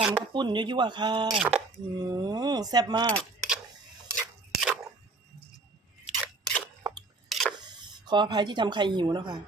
ตำกระปุ่นยั่วๆค่ะอืมแซ่บมาก ขออภัยที่ทำใครหิวแล้วค่ะ